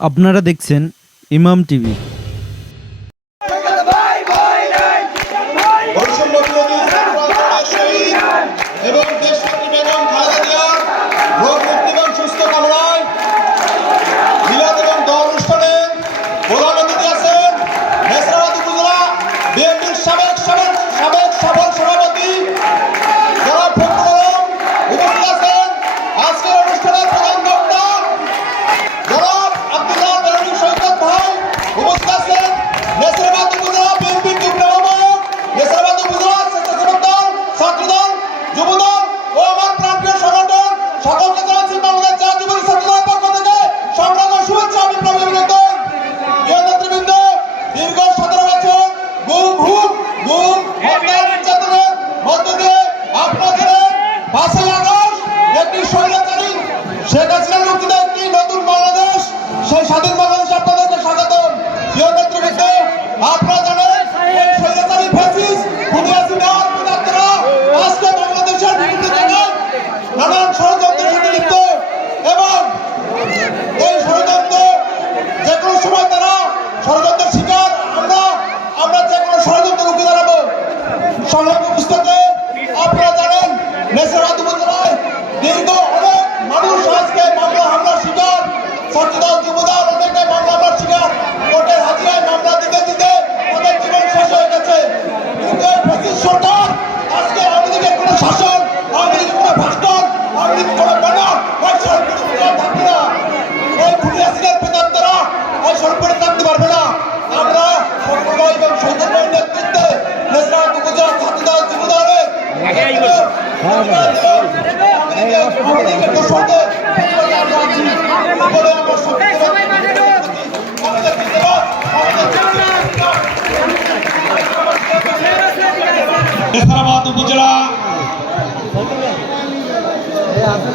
আপনারা দেখছেন ইমাম টিভি। নেসারাবাদ উপজেলা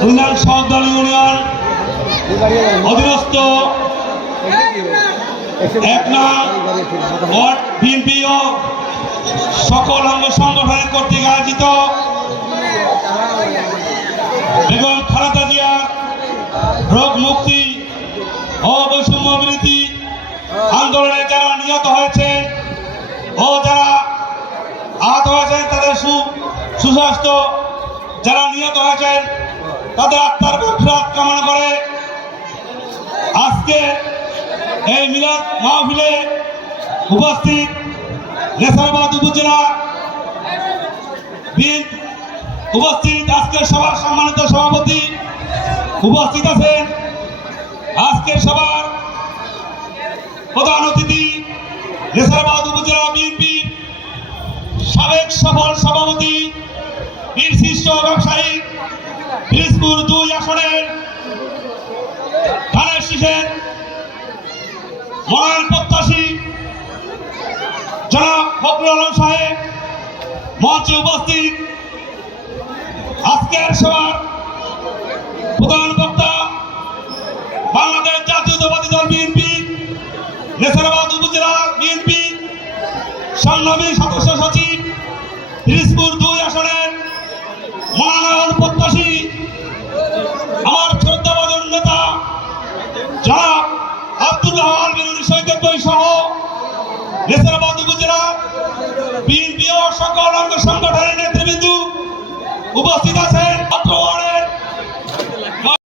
ইউনিয়ন সহদল ইউনিয়ন অধীনস্থ এক নং ওয়ার্ড বিএনপি সকল অঙ্গ সংগঠনের কর্তৃক আয়োজিত বেগম খালেদা জিয়া, রোগ মুক্তি ও বৈষম্য বিরোধী আন্দোলনে যারা নিহত হয়েছে ও যারা আহত হয়েছেন, তাদের সু, সুস্বাস্থ্য, যারা নিহত হয়েছেন, তাদের আত্মার গভীরাত কামনা করে আজকে এই মিলাদ মাহফিলে উপস্থিত নেসারাবাদ উপজেলা বিন উপস্থিত আজকের সভার সম্মানিত সভাপতি উপস্থিত আছেন আজকের সভার প্রধান অতিথি নেসারাবাদ উপজেলা বিএনপির সাবেক সফল সভাপতি বিশিষ্ট ব্যবসায়ী পিরিজপুর দুই আসনের ধানের শীষের মনোনয়ন প্রত্যাশী জনাব ফখরুল আলম সাহেব মঞ্চে উপস্থিত। আজকের সভার প্রধান বক্তা বাংলাদেশ জাতীয়তাবাদী দল বিএনপি, নেসারাবাদ উপজেলা বিএনপি, সংগ্রামী সদস্য সচিব পিরিজপুর দুই আসনের মনোনয়ন প্রত্যাশী, আমার শ্রদ্ধাভাজন নেতা জনাব আব্দুল্লাহ আল বিরুদ্ধে সৈকত সহ নেসারাবাদ উপজেলা বিএনপি ও সকল অঙ্গ নেতৃবৃন্দ উপস্থিত আছে